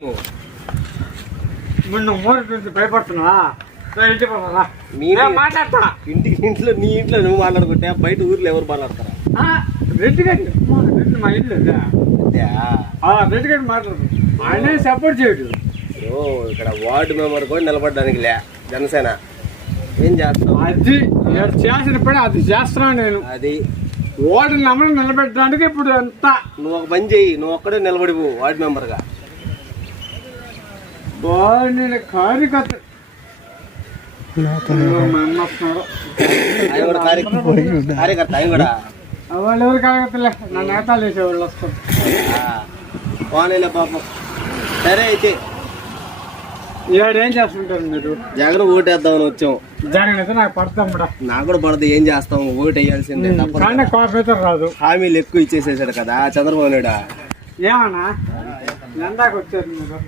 నువ్వు భయపడుతున్నా మాట్లాడతా ఇంట్లో నీ ఇంట్లో నువ్వు మాట్లాడుకుంటే బయట ఊర్లో ఎవరు మాట్లాడతారా? రెడ్డి గడ్డి మా ఇల్లు రెడ్డి గడ్డి మాట్లాడు. ఆయనే సపోర్ట్ చేయడు. ఇక్కడ వార్డు మెంబర్ కూడా నిలబడడానికి లే జనసేన ఏం చేస్తావు? అది చేసిన పని అది చేస్తున్నా నేను. అది వార్డు నెంబర్ నిలబెట్టడానికి ఇప్పుడు ఎంత నువ్వు ఒక పని చెయ్యి, నువ్వు ఒక్కడే నిలబడిపో వార్డు మెంబర్ గా. నేను కార్యకర్త ఆయన కూడా కార్యకర్త ఆయన కూడా వాళ్ళు ఎవరు కార్యకర్తలే నా నేతాలు వేసేవాళ్ళు వస్తారు. పోనీలే పాపం. సరే అయితే ఏం చేస్తుంటారు మీరు? జగన్ ఓటేద్దామని వచ్చాం. జగన్ అయితే నాకు పడతాం కూడా. నాకు కూడా పడదు. ఏం చేస్తాం, ఓటు వేయాల్సిందే. కాపీ రాదు. హామీలు ఎక్కువ ఇచ్చేసేసాడు కదా చంద్రబాబు నాయుడు. ఏమన్నా ఎందాక వచ్చారు మీరు?